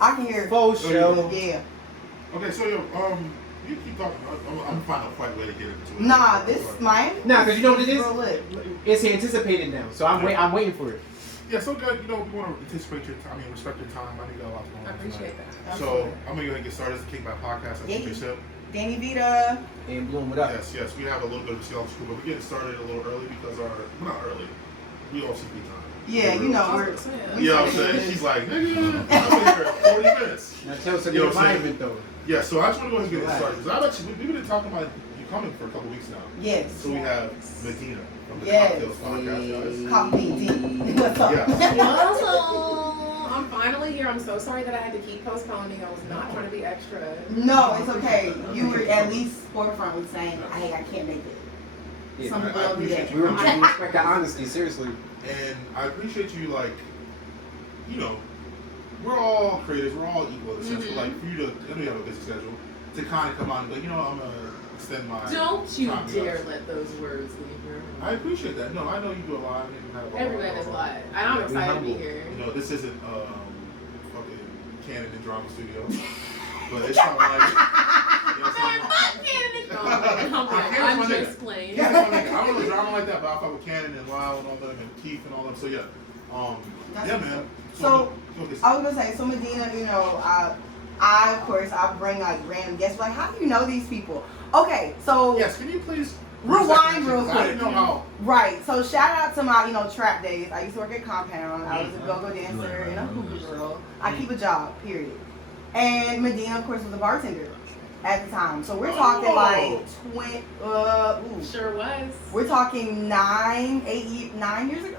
I can hear. Faux show. Yeah. Okay, so you keep talking. I'm gonna find a quiet way to get into it. Nah, this Miami. Nah, because you know what it real lit. is? It's anticipated now, so I'm waiting for it. Yeah, so good. We want to anticipate your time. I mean, respect your time. I think got a lot going on. I appreciate tonight. that. So I'm gonna go ahead and get started. This is the Kickback podcast. I think yourself. Danny Vita. And Bloom, what up? Yes. We have a little bit of CL school, but we're getting started a little early because we're not early. We all CP time. Yeah, you know we're. You know what I'm saying? She's like, nigga, I'm here 40 minutes. Now tell us about the environment though. Yeah, so I just want to go ahead and get it started because we've been talking about you coming for a couple weeks now. Yes. So we have Medinah from the Yes. CockTales podcast, guys. Copy D. What's up? Yes. I'm finally here. I'm so sorry that I had to keep postponing. I was not trying to be extra. No, it's okay. You were at least forefront with saying, "Hey, I can't make it." Yeah, Some people I don't do that. appreciate we respect our honesty, seriously. And I appreciate you, like, you know, we're all creators, we're all equal in a sense, but like for you to, I know you have a busy schedule, to kind of come on and be like, you know, I'm going to extend my Don't you time dare out. let those words leave your I appreciate that. No, I know you do a lot. Everyone is live. And I'm excited to be here. You know, this isn't fucking Canon and Drama Studio, but it's something like, you know what I'm saying? I'm just playing. Yeah, I don't know drama like that, but I fuck with Cannon and Lyle and all them and Keith and all them. So yeah, yeah, man. So I was gonna say, so Medinah, you know, I of course I bring like random guests. Like, how do you know these people? Okay, so yes, can you please rewind real quick? I didn't know how. Right. So shout out to my, trap days. I used to work at Compound. I was a go-go dancer and a hoopy girl. I keep a job, period. And Medinah, of course, was a bartender at the time. So we're talking like 20. Sure was. We're talking 9 years ago.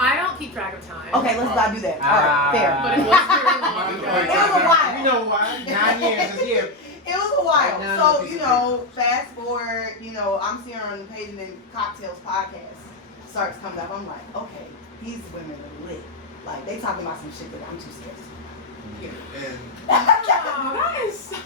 I don't keep track of time. Okay, let's not do that. All right, fair. But it was very long ago. It was a while. You know why? 9 years is here. It was a while. Right, So, fast forward, I'm seeing on the page and then CockTales podcast starts coming up. I'm like, okay, these women are lit. Like, they talking about some shit that I'm too scared to. And That is so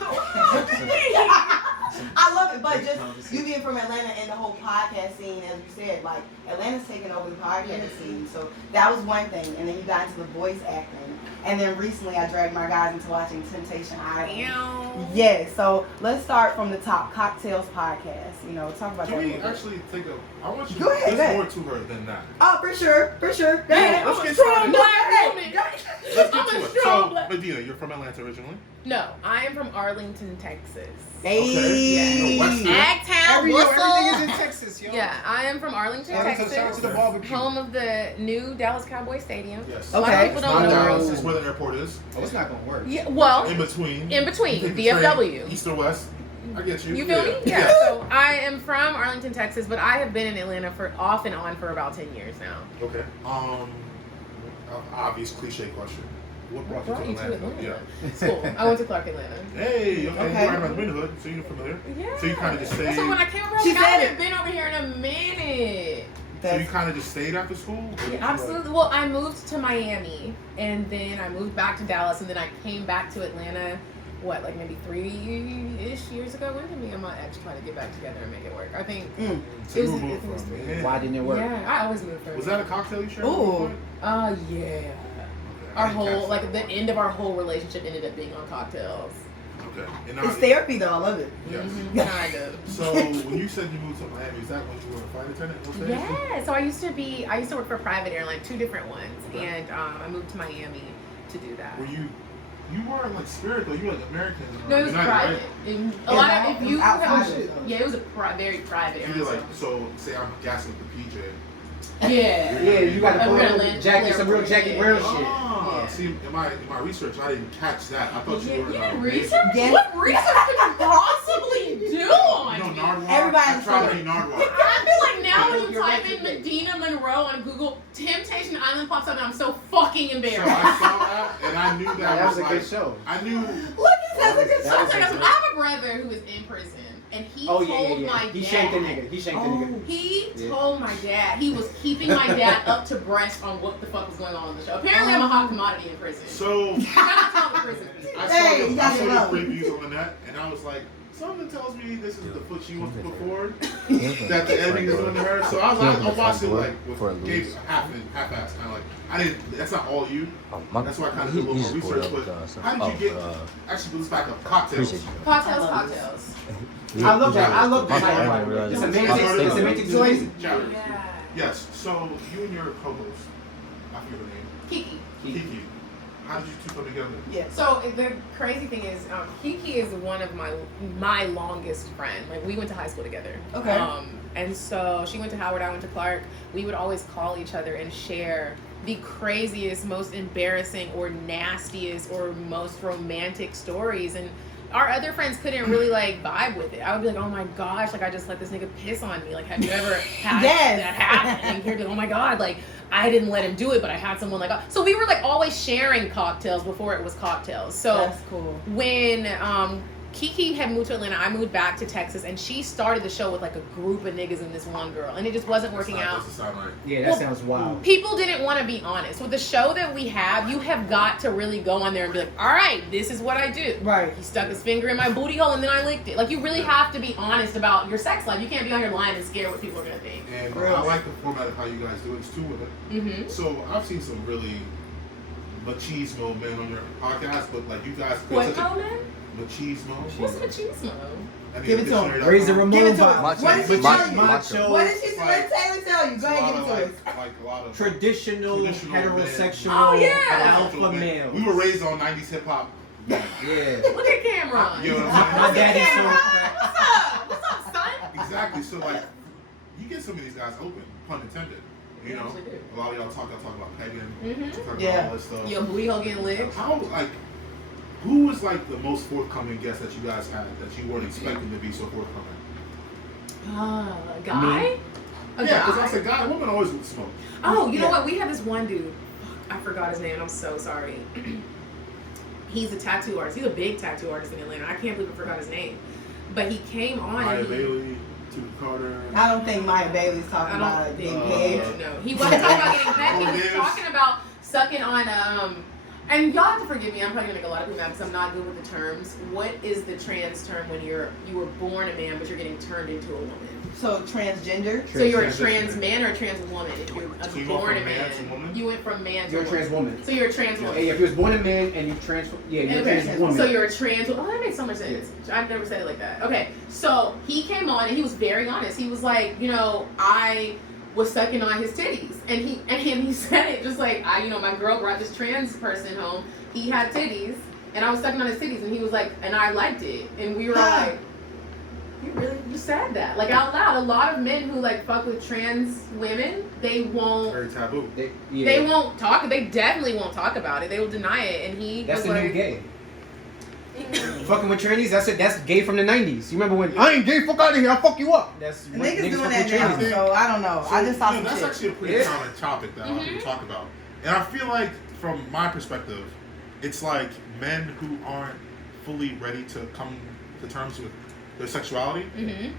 I love it, but just you being from Atlanta and the whole podcast scene, as you said, like Atlanta's taking over the podcast scene, so that was one thing. And then you got into the voice acting, and then recently I dragged my guys into watching Temptation Island. Yeah, so let's start from the top. CockTales podcast, talk about can that. we actually take I want you Go ahead, there's more to her than that. Oh, for sure. Go ahead. Let's get strong started. black woman. Let's get I'm to a it. strong So, black- Medinah, you're from Atlanta originally? No, I am from Arlington, Texas. Hey. No, West End. Agtown, Everything is Whistle. in Texas, yo. Yeah, I am from Arlington, Shout out Texas. to the barbecue. Home of the new Dallas Cowboy Stadium. Yes. A lot Okay. of people It's don't not know. Dallas, it's where the airport is. Oh, it's not gonna work. Yeah, well, In between. in between, You take the DFW. train, East or West. I get you. You feel me? Yeah. So I am from Arlington, Texas, but I have been in Atlanta for off and on for about 10 years now. Okay. Obvious cliche question. What brought Brought you you to to Atlanta? Atlanta? School. I went to Clark Atlanta. Hey, okay. Okay. You're around the neighborhood, so you're familiar. Yeah. So you kind of just stayed. So when I came over, I She was like, I said haven't been over here in a minute. So you kind of just stayed after school? Or did you, Yeah, absolutely. Well, I moved to Miami, and then I moved back to Dallas, and then I came back to Atlanta. What, like maybe 3-ish years ago? When did me and my ex try to get back together and make it work? I think. So you it was- moved it was from, three. man. Why didn't it work? Yeah, I always moved for. Was that a cocktail you shared? Ooh. Yeah. Our whole, like, the end of our whole relationship ended up being on CockTales. Okay. And It's therapy though. I love it. Yes. Kind of. So when you said you moved to Miami, is that when you were a flight attendant? Those days? Yeah. So I used to work for a private airline, 2 different ones, Okay. and I moved to Miami to do that. Were you weren't like Spirit though? You were like American. No, it was United, private. right? A lot of if you outside have, of it. yeah, it was a very private You did airline. like so. Say I'm gassing with the PJ. Yeah. Yeah, you gotta I'm put gonna on land Jackie, some real Blair Jackie Blair. Brown shit. Ah, Yeah. see, in my research, I didn't catch that. I thought you were. Yeah, Navy. research? Yes. What research could you possibly do on You know me? Nardwuar? Everybody I tried to be Nardwuar. I feel like now when you You're type right, in you're right. Medinah Monroe on Google, Temptation Island pops up and I'm so fucking So embarrassed. I saw that and I knew that, That was a like, good show. I knew. Look at that. Look at That was I excellent. have a brother who is in prison, and he Oh told yeah. my He dad. shanked the nigga. He shanked the nigga. He Yeah. told my dad he was keeping my dad up to breast on what the fuck was going on the show. Apparently, I'm a hot commodity in prison. So You gotta tell the prison people. I Hey, you saw gotta the know. previews on the net and I was like, Something tells me this is the foot she wants to put forward. That the ending is doing to her. So I watched it like with Gabe half-ass, kind of like I didn't. That's not all you. That's why I kind of did a little more research. But how did you get? Actually, let's back up. CockTales. CockTales. I love that. I love that. It's amazing. It's amazing choice. Yeah. Yes. So you and your co-host, I forget her name. Kiki. How did you two come together? Yeah. So the crazy thing is, Kiki is one of my longest friend. Like we went to high school together. Okay. And so she went to Howard, I went to Clark. We would always call each other and share the craziest, most embarrassing, or nastiest, or most romantic stories. And our other friends couldn't really like vibe with it. I would be like, oh my gosh, like I just let this nigga piss on me. Like, have you ever had that happen? And he'd be like, oh my god, like I didn't let him do it, but I had someone like. So we were like always sharing CockTales before it was CockTales. So that's cool. When Kiki had moved to Atlanta, I moved back to Texas, and she started the show with like a group of niggas and this one girl, and it just wasn't working out. Yeah, that sounds wild. People didn't want to be honest. With the show that we have, you have got to really go on there and be like, all right, this is what I do. Right. He stuck his finger in my booty hole and then I licked it. Like, you really have to be honest about your sex life. You can't be on your line and scared what people are going to think. And I like the format of how you guys do it. It's two women. Mm-hmm. So I've seen some really machismo men on your podcast, but like you guys. What man? Machismo. What's machismo? Give it to him. Razor Ramon. Give it to him. vibes. What did she tell you? Macho. What did she let Taylor tell you? Go ahead, give it to us. Like a lot of Traditional heterosexual alpha male. We were raised on 90s hip hop. Yeah. Look at Cameron. You know what I'm My saying? daddy's so What's up? What's up, son? Exactly. So like, you get some of these guys open, pun intended. You know, a lot of y'all talk about pegging, talk about all this stuff. Your booty hole getting licked. How like, who was like the most forthcoming guest that you guys had that you weren't expecting to be so forthcoming? A guy? Yeah, because I said guy, woman always would smoke. Oh, you know what? We had this one dude. I forgot his name. I'm so sorry. He's a tattoo artist. He's a big tattoo artist in Atlanta. I can't believe I forgot his name. But he came on. Maya Bailey, Tuka Carter. I don't think Maya Bailey's talking about getting paid. No, he wasn't talking about getting paid. He was talking about sucking on and y'all have to forgive me, I'm probably gonna make a lot of people mad because I'm not good with the terms. What is the trans term when you were born a man but you're getting turned into a woman? So transgender? So you're a trans man or a trans woman? If you're born a man, you went from man to you're a trans woman. So you're a trans woman. Yeah, if you was born a man and you you're a trans woman. So you're a trans woman. Oh, that makes so much sense. Yeah. I've never said it like that. Okay, so he came on and he was very honest. He was like, I was sucking on his titties, and he said it just like my girl brought this trans person home. He had titties, and I was sucking on his titties, and he was like, and I liked it, and we were all like, you really just said that like out loud. A lot of men who like fuck with trans women, they won't. Very taboo. They won't talk. They definitely won't talk about it. They will deny it, and he. That's was the new gay. Fucking with trannies, that's gay from the 90s. You remember when I ain't gay, fuck out of here, I'll fuck you up. That's niggas doing that now, so I don't know. I just saw some that's shit. actually a pretty common topic that a lot of people talk about. And I feel like from my perspective, it's like men who aren't fully ready to come to terms with their sexuality.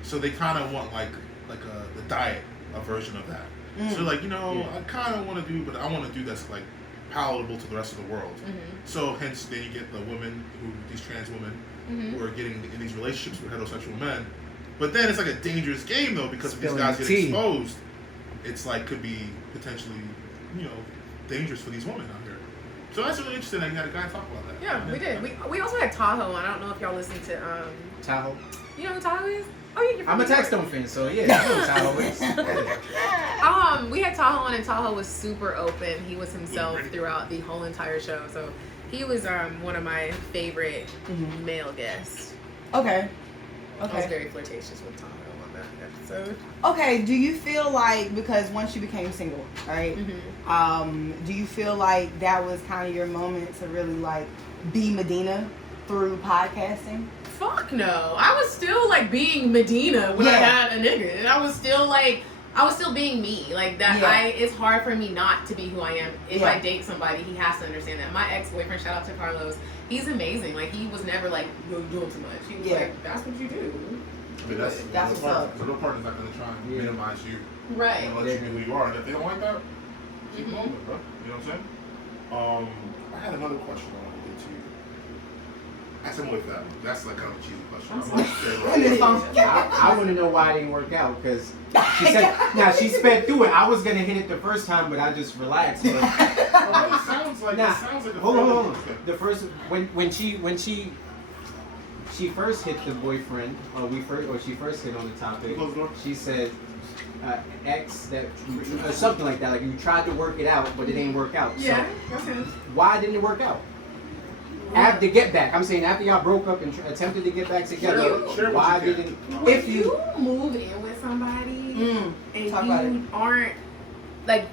So they kind of want like the diet, a version of that. So like, I kind of want to do, but I want to do that's like palatable to the rest of the world. So hence then you get the women these trans women who are getting in these relationships with heterosexual men. But then it's like a dangerous game though, because if these guys get exposed, it's like could be potentially, dangerous for these women out here. So that's really interesting that you had a guy talk about that. Yeah, we did. We also had Tahoe on. I don't know if y'all listened to Tahoe. You know who Tahoe is? Oh yeah, I'm a Taxstone fan, so yeah, I know who Tahoe is. We had Tahoe on, and Tahoe was super open. He was himself throughout the whole entire show. So he was one of my favorite male guests. Okay. I was very flirtatious with Tahoe on that episode. Okay, do you feel like, because once you became single, right? Do you feel like that was kind of your moment to really like be Medinah through podcasting? Fuck no. I was still like being Medinah when I had a nigga. And I was still being me. Like that it's hard for me not to be who I am. If I date somebody, he has to understand that. My ex-boyfriend, shout out to Carlos, he's amazing. Like he was never like, you're doing too much. He was like, that's what you do. I mean, that's what's up. So no partner's not going to try and minimize you. Right. And let you be who you are. And if they don't like that, keep going, bro. You know what I'm saying? I had another question I wanted to get to you. Ask him with that. That's like kind of a cheesy question. I want to know why it didn't work out because she said, now she sped through it. I was gonna hit it the first time, but I just relaxed. But, It sounds like nah, a hold on. The first when she first hit the boyfriend, or she first hit on the topic, she said X that or something like that. Like you tried to work it out, but it didn't work out. Yeah. So why didn't it work out? After get back, I'm saying after y'all broke up and attempted to get back together, why didn't? If you move in with somebody and you aren't like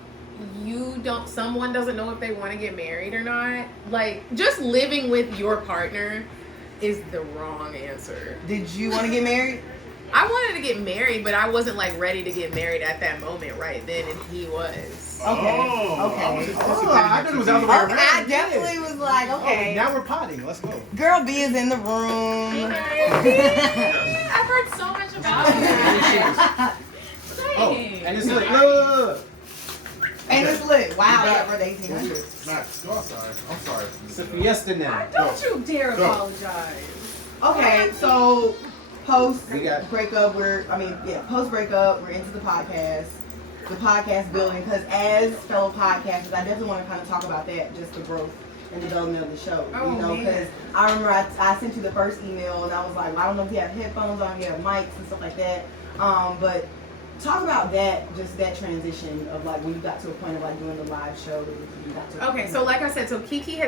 someone doesn't know if they want to get married or not, like just living with your partner is the wrong answer. Did you want to get married? I wanted to get married, but I wasn't like ready to get married at that moment right then, and he was. Okay. I thought it was the other way around. I definitely was like, okay. Oh, now we're potting. Let's go. Girl B is in the room. I've heard so much about it. Oh, and it's like, look. And it's lit. Wow, that for the 1800s. Max, go outside. I'm sorry. It's a fiesta now. Don't you dare apologize. Okay, so post breakup, we're into the podcast building, because as fellow podcasters, I definitely want to kind of talk about that, just the growth and development of the show. Because I remember I sent you the first email and I was like, I don't know if you have headphones on, you have mics and stuff like that. But talk about that, just that transition of like when you got to a point of like doing the live show. Okay, so like I said, so Kiki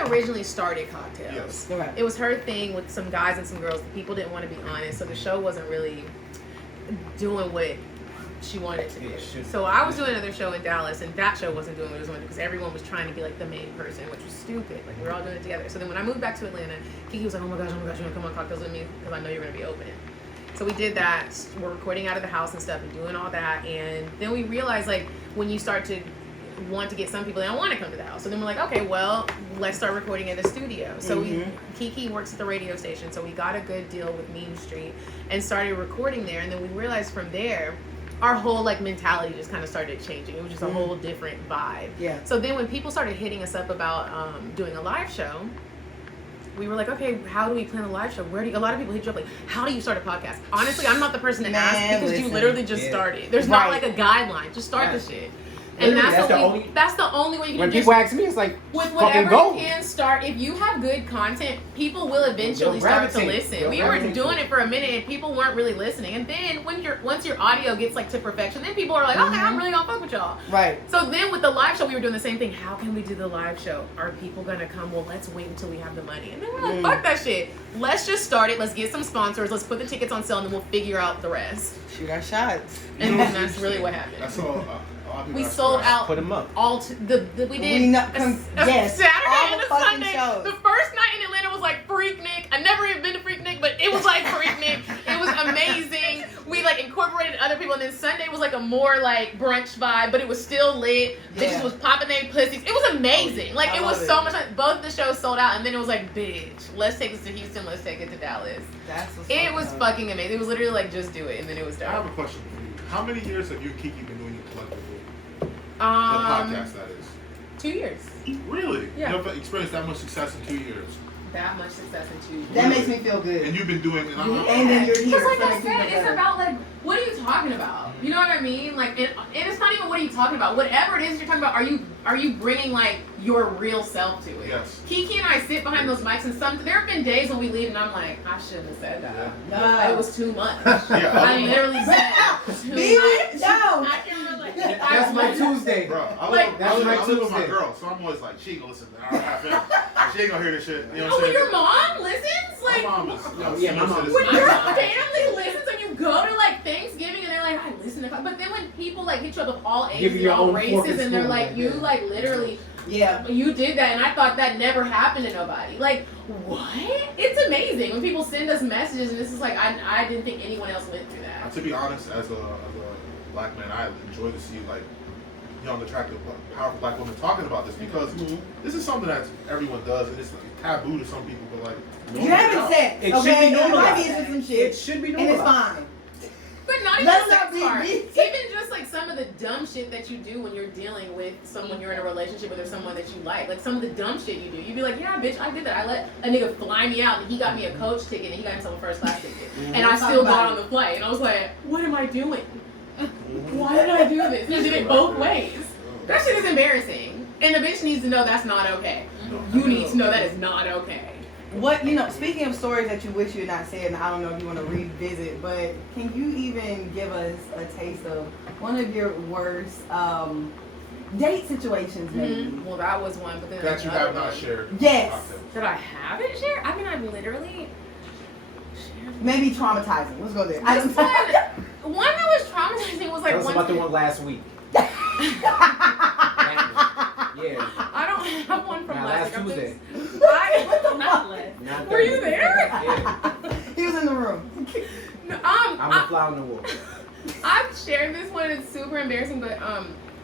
originally started CockTales. Yes. Okay. It was her thing with some guys and some girls. People didn't want to be on it, so the show wasn't really doing what she wanted to do. So I was doing another show in Dallas, and that show wasn't doing what it was doing because everyone was trying to be like the main person, which was stupid. Like we were all doing it together. So then when I moved back to Atlanta, Kiki was like, oh my gosh, you want to come on CockTales with me? Because I know you're going to be open. So we did that. We're recording out of the house and stuff and doing all that. And then we realized like when you start to want to get some people, they don't want to come to the house. So then we're like, okay, well, let's start recording at the studio. So Kiki works at the radio station. So we got a good deal with Mean Street and started recording there. And then we realized from there, our whole like mentality just kind of started changing. It was just a whole different vibe. Yeah. So then when people started hitting us up about doing a live show, we were like, okay, how do we plan a live show? A lot of people hit you up like, how do you start a podcast? Honestly, I'm not the person to ask because you literally just started. There's not like a guideline. Just start the shit. And that's the only way you can. When people ask me, it's like, with whatever you can start. If you have good content, people will eventually start to listen. We were doing it for a minute, and people weren't really listening. And then once your audio gets like to perfection, then people are like, okay, I'm really gonna fuck with y'all. Right. So then with the live show, we were doing the same thing. How can we do the live show? Are people gonna come? Well, let's wait until we have the money. And then we're like, fuck that shit. Let's just start it. Let's get some sponsors. Let's put the tickets on sale, and then we'll figure out the rest. Shoot our shots. And that's really what happened. That's all. We sold out. Put them up. We did Saturday and a Sunday. Shows. The first night in Atlanta was like Freaknik. I never even been to Freaknik, but it was like Freaknik. It was amazing. We like incorporated other people, and then Sunday was like a more like brunch vibe, but it was still lit. Bitches was popping their pussies. It was amazing. Like it was so much. Both of the shows sold out, and then it was like, bitch, let's take this to Houston. Let's take it to Dallas. It was fucking amazing. It was literally like just do it, and then it was done. I have a question for you. How many years have you and Kiki been doing it collectively? The podcast, that is. 2 years. Really? Yeah. You've experienced that much success in 2 years. That much success in 2 years. That makes me feel good. And you've been doing it. And then you're here. Because like I said, it's about like, what are you talking about? You know what I mean? Like, and it's not even what are you talking about. Whatever it is you're talking about, are you bringing like your real self to it? Yes. Kiki and I sit behind those mics, and there have been days when we leave, and I'm like, I shouldn't have said that. No. It was too much. Yeah. I literally said too much. No. I can relate. That's my Tuesday. Bro, I Like, live with my girl, so I'm always like, she ain't gonna listen to an hour and a half in. She ain't gonna hear this shit. You know what I'm saying? Your mom listens? Like, my mom is. Yeah, my mom. when your family listens and you go to like Thanksgiving and they're like, I listen to, but then when people like hit you up of all ages, all races, and they're like, you like literally, you did that, and I thought that never happened to nobody. Like, what? It's amazing when people send us messages, and this is like, I didn't think anyone else went through that. To be honest, as a black man, I enjoy to see like young, attractive, powerful black women talking about this because this is something that everyone does, and it's like taboo to some people, but like You haven't sex. It should be normalized. Some shit. It should be normalized. And it's fine. But not even Let's the sex not be part. mean. Even just like some of the dumb shit that you do when you're dealing with someone you're in a relationship with or someone that you like. Like some of the dumb shit you do. You'd be like, yeah, bitch, I did that. I let a nigga fly me out and he got me a coach ticket and he got himself a first class ticket. And I still got on the flight. And I was like, what am I doing? Why did I do this? He did it both ways. That shit is embarrassing. And the bitch needs to know that's not okay. You need to know that is not okay. What, speaking of stories that you wish you had not said, and I don't know if you want to revisit, but can you even give us a taste of one of your worst date situations, maybe? Mm-hmm. Well, that was one, but then That you have not shared. Yes. That I haven't shared? I mean, I've literally shared. Maybe traumatizing. Let's go there. This one that was traumatizing was like Tell us one about the time. one last week. Yeah. I don't have one from Last week. Tuesday. Not less. Not Were you Thursday. there? Yeah. He was in the room. No, I'm a fly on the wall. I've shared this one. It's super embarrassing, but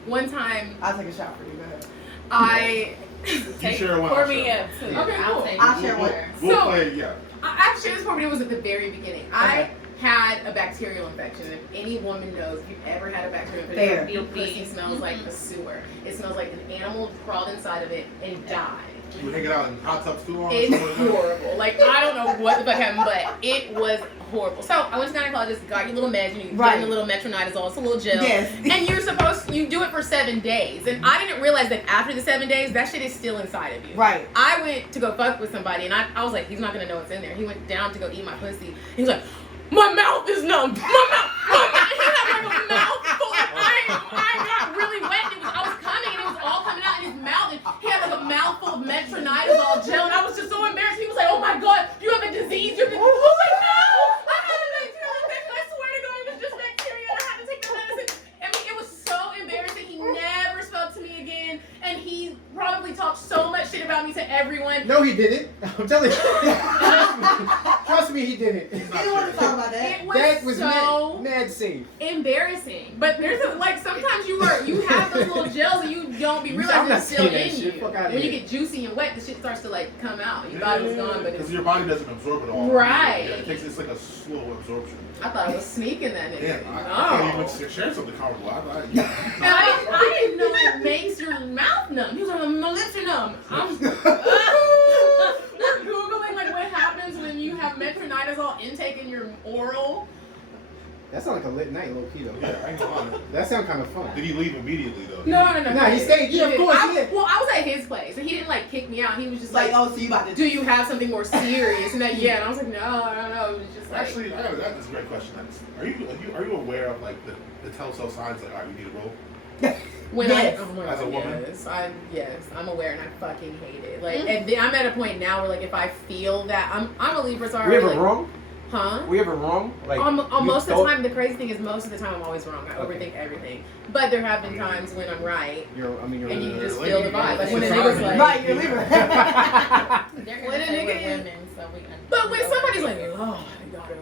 one time I'll take a shot for you. Go ahead. I You share one. Pour I'll me share up too. Okay, I'll cool. take I'll share one. one. We'll So- play, yeah. I've shared this before, but it was at the very beginning. I had a bacterial infection. If any woman knows, if you've ever had a bacterial Fair. infection, your pussy smells like a sewer. It smells like an animal crawled inside of it and died. You hang it out in hot tubs too long? It's horrible. Like, I don't know what the fuck happened, but it was horrible. So I went to gynecologist, got your little meds, you get in the little metronidazole, it's a little gel. Yes. And you do it for 7 days. And I didn't realize that after the 7 dadays, that shit is still inside of you. Right. I went to go fuck with somebody, and I was like, he's not gonna know what's in there. He went down to go eat my pussy. He was like, my mouth is numb. My mouth. He had like a mouthful. I got really wet. I was coming, and it was all coming out in his mouth. And he had like a mouthful of metronidazole gel, and I was just so embarrassed. He was like, oh my god, you have a disease. I was like, no, I had a bacterial infection. I swear to God, it was just bacteria. I had to take the medicine. I mean, it was so embarrassing. He never spoke to me again, and he probably talked so much shit about me to everyone. No, he didn't. I'm telling you. Trust me, he didn't. You don't want to talk about that. It was, That was so mad safe. embarrassing. But there's sometimes you have those little gels and you don't be I'm realizing not it's still saying that in shit. you. Fuck outta When you here. get juicy and wet, the shit starts to like come out. You thought it was gone, but Because it's. your body doesn't absorb it all. Right. Yeah, it's like a slow absorption. I thought I was sneaking that nigga. Damn, I can't No. even share something comparable. And I didn't know it makes your mouth numb. He was like, my lips are numb. We're Googling like what happens when you have metronidazole intake in your oral. That sounds like a lit night, low key though. Yeah, I ain't gonna lie. That sounds kind of fun. Did he leave immediately though? No. Nah, he stayed. Yeah, of didn't. course, I, yeah. Well, I was at his place, and he didn't like kick me out. He was just Like, like, oh, so you about to do you have something more serious? And that, yeah. And I was like, no, I don't know. It was just like, Actually, that is a great question. Are you aware of like the telltale signs like, all right, we need to roll? when Yes. oh my As a God, woman? yes, I'm aware, and I fucking hate it. Like, and then I'm at a point now where like if I feel that I'm a Libra, so I We ever like, wrong? huh? We ever wrong? Like Most of the time, the crazy thing is most of the time I'm always wrong. I overthink everything. But there have been times when I'm right, You're and you a just lady. feel the vibe. Like when a It's nigga's fine. like, Right, you're Libra. They're When gonna a say nigga we're is- women, so we But when somebody's like, oh,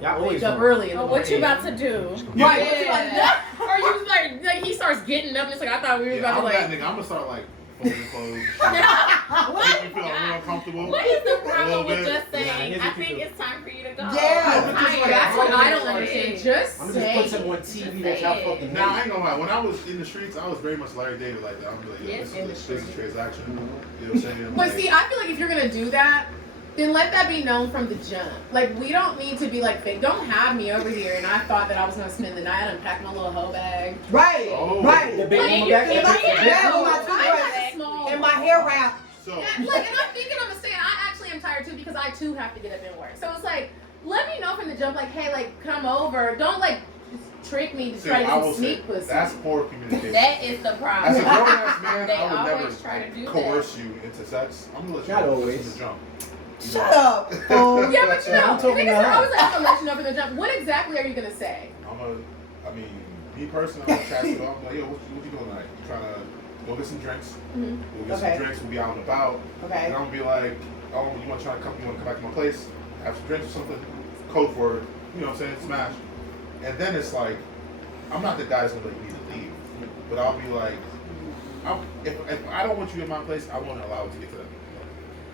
Y'all always wake up wrong. early in the oh, what you morning. about to do? Right, what you about to do? Or you like he starts getting up and it's like I thought we were Yeah, about I'm to that like. nigga. I'm gonna start like folding clothes. Make me feel real uncomfortable. What is the A little problem with bit. just saying, here's I what you think do. it's time for you to go? Yeah. I'm tired. That's what I don't understand. Just I'm say. just put something on TV that y'all fucking Now I hate. ain't gonna lie. When I was in the streets, I was very much Larry David like that. I'm like, yo, Yes, this is a transaction. You know what I'm saying? But Like, see, I feel like if you're gonna do that, then let that be known from the jump. Like we don't need to be like fake. Don't have me over here. And I thought that I was gonna spend the night unpacking my little hoe bag. Right, Oh. right. The big And one you back feel there. like The big Yeah, one. with my I toothbrush got a small and my hair wrap. so Like, and I'm thinking I'm saying I actually am tired too because I too have to get up and work. So it's like, let me know from the jump, like, hey, like, come over. Don't like just trick me to see, try to I get will some say sneak pussy. that's poor communication. That is the As a problem. grown ass man, They I would always never try to do that. coerce you into sex. I'm gonna let you Not know always. from the jump. Shut up, fool. Yeah, but you know, I'm talking niggas are about always like, I'm gonna let you know from the jump. What exactly are you gonna say? Me personally, I'm gonna chat it off. Like, yo, what you doing tonight? You trying to go get some drinks? Mhm. We'll get Okay. some drinks. We'll be out and about. Okay. And I'm gonna be like, oh, you want to come? You want to come back to my place? Have some drinks or something? Code word. You know what I'm saying? Smash. And then it's like, I'm not the guy that's gonna let you need to leave, but I'll be like, if I don't want you in my place, I won't allow it to get to that.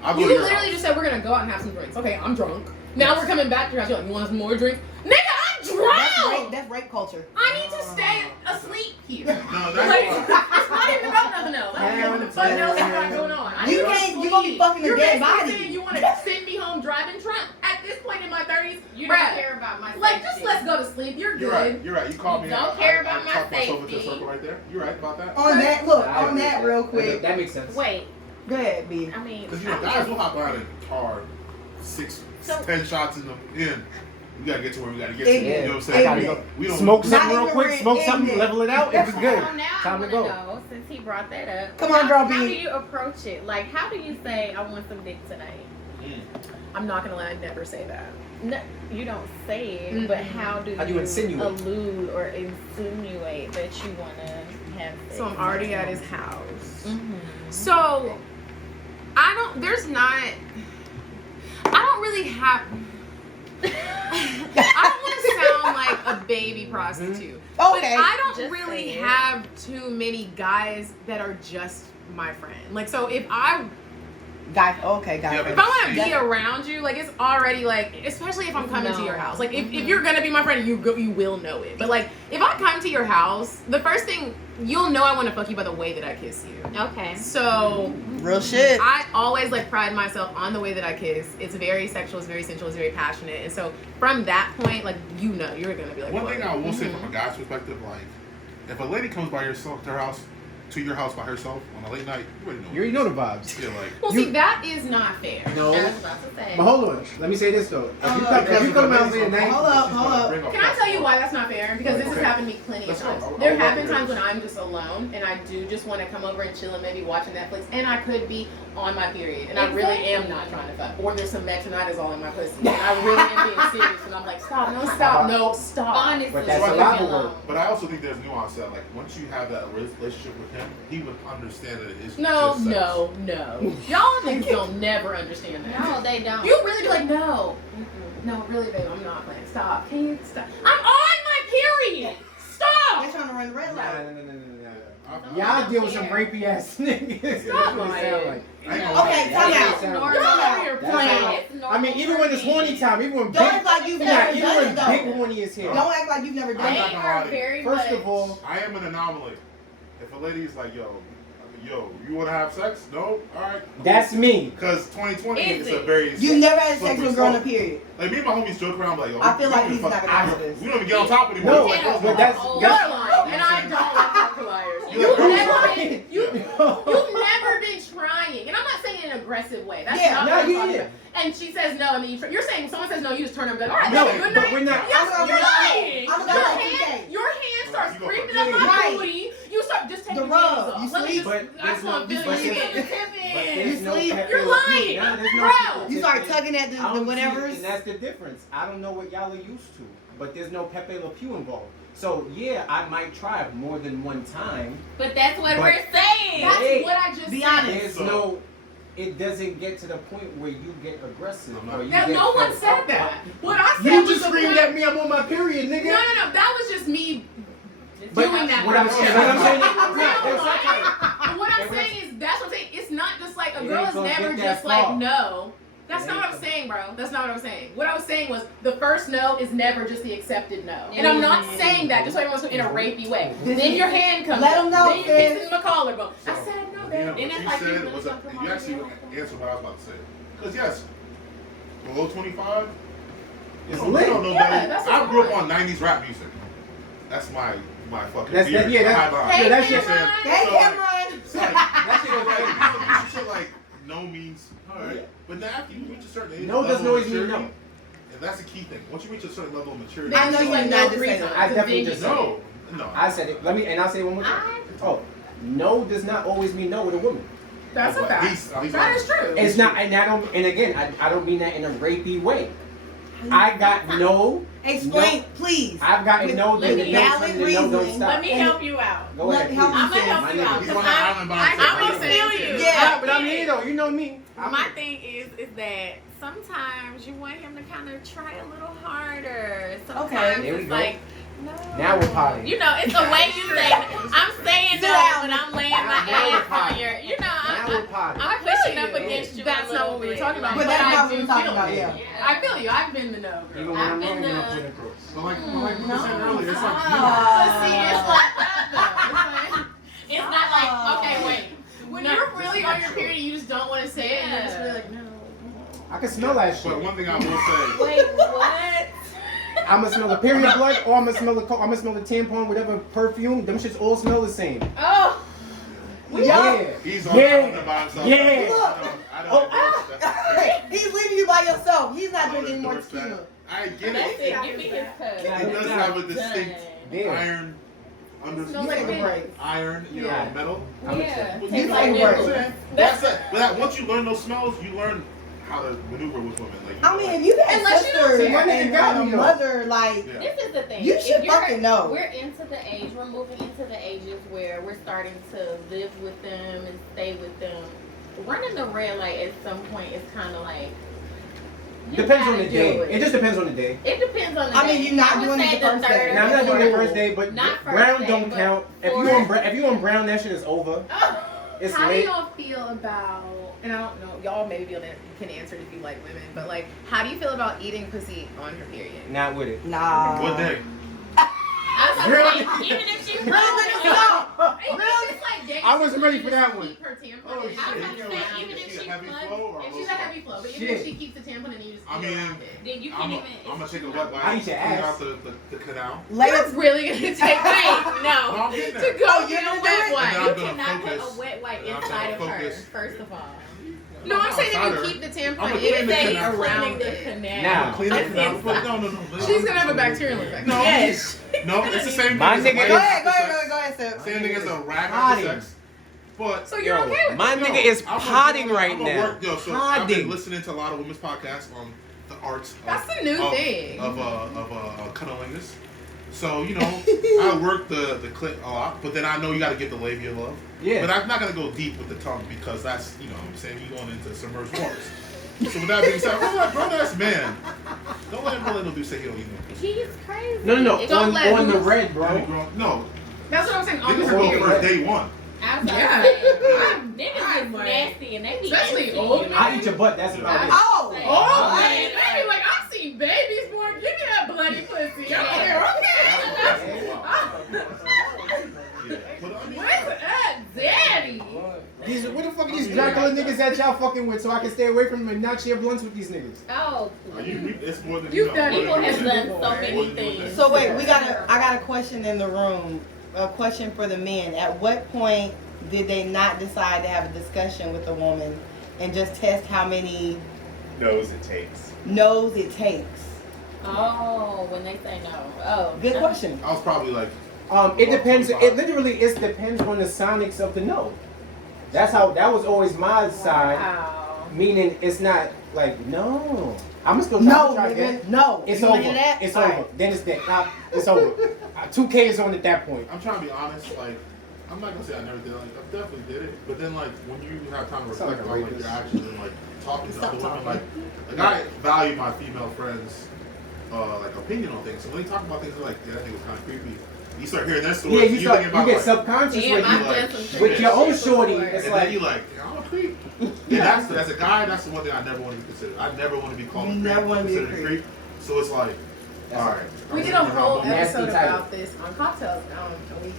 I'll go You to your literally house. just said we're gonna go out and have some drinks. Okay, I'm drunk. Now we're coming back to your house. You're like, you want some more drinks? Nigga, I'm drown. That's rape culture. I need to stay asleep here. No, Like, that's it's not even about nothing else. I don't care what the fuck else you got going on. I You need to can't. sleep. You gonna be fucking a You're dead basically body. saying you want to send me home driving Trump. At this point in my 30s, You bruh, don't care about my like, safety. just let's go to sleep. You're good. You're right. You're right. You called me. Don't I- care I- about I my talked myself into a safety. circle right there. You're right about that. On that, look. I On agree that, with real quick. That makes sense. Wait, Go ahead, B. I mean, Because guys will hop around in the car, 10 shots in. We gotta get to where we gotta get to. You know what I'm saying? Gotta go. We don't Smoke Not something real even quick, red smoke something, ended. level it out. If it's good, so now time I to want go. to know, since he brought that up. Come on, girl, How do B. you approach it? Like, how do you say, I want some dick tonight? I'm not gonna lie, I never say that. No, you don't say it, but how do How do you insinuate? allude or insinuate that you want to have sex? So I'm already at his house. Mm-hmm. So I don't really have. I don't want to sound like a baby prostitute. But Okay. I don't Just really say it. have too many guys that are just my friend. Like, so if I Okay, Yeah, if guy. I want to be around you, like, it's already like, especially if I'm coming to your house. Like, if you're gonna be my friend, you will know it. But like, if I come to your house, the first thing you'll know I want to fuck you by the way that I kiss you. Okay. So Real shit. I always like pride myself on the way that I kiss. It's very sexual, it's very sensual, it's very passionate. And so from that point, like, you know, you're gonna be like, One "Fuck thing it." I will say from a guy's perspective, like, if a lady comes by yourself to your house by herself on a late night, you already know. You already know the vibes. Yeah, like. Well, see, that is not fair. No. I was about to say. But hold on. Let me say this though. If you come out late at night, Hold up. Can I tell you why that's not fair? Because this has happened to me plenty of Let's go. times. I There would have love been to hear times when this. I'm just alone and I do just want to come over and chill and maybe watch Netflix, and I could be on my period and I really am not trying to fuck. Or there's some metronidazole in my pussy and I really am being serious and I'm like, stop. Honestly, But that's So a I lot think- of work. But I also think there's nuance that, like, once you have that relationship with him, he would understand that it is No. just sex. Y'all niggas don't never understand that. no, they don't. You really be like, no, really, babe, I'm not playing. Stop. Can you stop? I'm on my period. Stop. They're trying to run the red light. I'm- Y'all deal with some rapey ass niggas. Stop That's what it sound like. I ain't gonna Okay, lie. time That's out. what it sound Y'all like. Y'all here That's playing. how- It's normal I mean, even when it's for me. horny time, even when Don't big, act like you've yeah, never even done when it though. big horny is here. Don't act like you've never done I'm They not it. gonna are lie. very First much. of all, I am an anomaly. If a lady's like, yo, you want to have sex? No? All right. that's me. Because 2020 Is is a it? very. You never had sex slippery with a girl on a slope. period. Like, me and my homies joke around, like, yo, I feel we like don't he's even not fuck- gonna answer this. We don't even get on top anymore. No, Like, but that's You're lying, and I don't like talk to liars. You've never been trying, and I'm not saying in an aggressive way. That's Yeah, not no, what I'm you talking did. about. And she says no, and then you're saying someone says no, you just turn them and be like, all right, No, that's a good but night. we're not. Yes, I'm you're gonna- lying. I'm gonna Your go like hand, TK. your hand starts You go creeping for up it. my Right. booty. You start just take The your rub. hands off. You Let me sleep. just, But I just there's want to no- feel but you there's- get But You there's no sleep. pep You're in the lying. puke. Nah, there's no Bro. pep in the You start puke. tugging at I the don't see- whatevers. And that's the difference. I don't know what y'all are used to, but there's no Pepe Le Pew involved. So yeah, I might try it more than one time. But that's what But- we're saying. That's Hey, what I just be said. honest. There's no. It doesn't get to the point where you get aggressive. I'm not- or you Now, get no one fed said up. that. What I said You was just the screamed point- at me. I'm on my period, nigga. No. That was just me But doing that. what I'm part. saying, what I'm saying, I'm yeah, real that's lying. okay. But what I'm It saying is, that's what I'm saying. It's not just like a It girl ain't is gonna never get that just like far. no. That's It not ain't what I'm gonna- saying, bro. That's not what I'm saying. What I was saying was the first no is never just the accepted no. And I'm not saying that just so everyone's in a rapey way. Then your hand comes Let up. 'em know, Then you're sis. kissing my collarbone. I So, said no, You babe. know, And what it's you like you said really was don't come you on actually here. answered what I was about to say. Because yes, below 25, It's we lit. don't know Yeah, better. that's what I grew up I'm on 90s rap music. That's my fucking That's- theory. yeah, that's- I hide behind. Hey, Yeah, that's your- Cameron. Hey, So, like, Cameron. So like, That shit so like, okay. you should like no means alright. Yeah. But now after you reach a certain age, No level doesn't of always mean maturity, no. and that's the key thing. Once you reach a certain level of maturity, I know Then you like did no not just three say times. that. I definitely Then you just say no, no. I said it. I'll say it one more time. Oh, no does not always mean no with a woman. That's a At fact. least That is true. It's not, and I don't. And again, I don't mean that in a rapey way. I got no. Explain, please. I've gotten With no. let me- valid No, don't reasoning. stop. Let me help you out. Go Let ahead, me help please. you. I'm gonna help My you nigga. out He's because on the island by himself. I'm Right gonna there. feel you. Yeah, But I'm here though. You know me. My thing is that sometimes you want him to kind of try a little harder. Sometimes There we it's go. like Now we're potting. You know, it's the way you say it. I'm saying no, but I'm laying my ass on your. You know, Now we're potting. I'm pushing up against you. That's not what we were talking about. But that's not what we're talking about, yeah. I feel you. I've been the no. Even when I'm wrong, I'm putting across. But like we said earlier, it's like But see, it's like that though. It's not like, okay, wait. When No, you're really on your period, you just don't want to say it, and you're just really like, no. I can smell that shit. But one thing I will say, Wait, what? I'm gonna smell the period blood, or I'm gonna smell the I'm gonna smell the tampon, whatever perfume. Them shits all smell the same. Oh. Yeah. he's on Yeah. by himself. Yeah. I don't that. He's leaving you by yourself. He's not drinking any more endorse that. tequila. I get That's it. it. Give me his cup. It does have a distinct Yeah. iron Smells like Take a break. iron, Yeah. metal. Yeah. Well, You know like what work. I'm saying? That's it. But that, once you learn those smells, you learn how to maneuver with women. Like, I mean, if you had Unless you don't sisters say my nigga and got a me, though. mother, like, yeah. This is the thing. You If should you're- fucking know. We're into the age, we're moving into the ages where we're starting to live with them and stay with them. Running the red light at some point is kind of like. you Depends on gotta the do day. It. It just depends on the day. It depends on the I day. mean, you're not would doing it say the first day. third Now I'm not or doing it fourth. first day, but Not first brown day, don't but count. If fourth. you on brown, that shit is over. Oh. It's How do late. y'all feel about, and I don't know, y'all maybe can answer it if you like women, but like, how do you feel about eating pussy on her period? Not with it. nah. What day? I was Really? gonna say, even if she's Really? It's like dating I wasn't ready for somebody that to one. keep her tampon Oh, in. shit. I was about to say, even Is if she she's a heavy blood, flow or If low she's a flow? heavy flow, but even Shit. if she keeps the tampon in, you just I eat mean, around it. then you I'm can't a, even. I'm gonna take a wet I wipe, eat your clean ass. out the canal. Layers. That's really gonna take wait, No, no. I'm getting To there. go Oh, get you're a gonna wet do it? wipe. And You I'm gonna cannot focus. put a wet wipe And I'm inside gonna of her, focus. first of all. No, I'm saying outside if her. you keep the I'm tampon gonna in, clean it the stays canal. around the it. canal. Now. Clean the That's canal. inside. No. She's gonna have a bacterial infection. No. Yes. No, it's the same My thing. as a nigga rag Go after ahead, sex. go ahead, sir. Same thing as a rag Potting. after sex. But So you're okay with My it? nigga is I'm potting gonna- right I'm gonna now. work- Yo, so I've been Potting. listening to a lot of women's podcasts on the arts. That's the new thing. Of cunnilingus. So I work the clit a lot, but then I know you got to get the labia love. Yeah. But I'm not gonna go deep with the tongue because that's what I'm saying, you going into submerged waters. So with that being said, grown ass man, don't let him do say he'll eat no pussy. He's crazy. No. Don't let On the loose. red, Really bro. grown- No, That's what I'm saying. On niggas the will period. first day one. I was Yeah. saying, niggas I'm is like- nasty and they be Especially nasty. old men. I eat your butt. That's about it. Oh! Oh Like, man, they be like, I've seen babies born. Give me that bloody pussy. I'm like, okay. Yeah. But I mean, Where's that daddy? Where the fuck are these Dracula niggas that y'all fucking with so I can stay away from them and not share blunts with these niggas? Oh, it's more than You've know. done More people than have you done know. so More many than you things. know. So wait, I got a question in the room. A question for the men. At what point did they not decide to have a discussion with the woman and just test how many Knows it takes. no's it takes? oh, when they say no. Oh, Good question. I was probably like, It depends. 25. It literally depends on the sonics of the no. That was always my side. Wow. Meaning it's not like no. I'm still No, try nigga. No. It's You over. wanna hear that? It's All over. right. Then it's dead. It's over. 2K is on at that point. I'm trying to be honest, like, I'm not gonna say I never did it, like, I definitely did it, but then, like, when you have time to Sound reflect like a on, like, rapist. your actions and, like, talking to Stop other women, talking. like, I value my female friends, like, opinion on things, so when they talk about things, they're like, yeah, that nigga was kind of creepy. You start hearing their stories, Yeah, you thinking about, get like, subconscious Damn, with I've you, done some with your own shit shorty. before. It's and like then you like, yeah, I'm a creep. Yeah, as a guy, that's the one thing I never want to be considered. I never want to be called You a creep. never wanna be a considered creep. So it's like, all right. We did a whole Nasty episode title. about this on CockTales. And we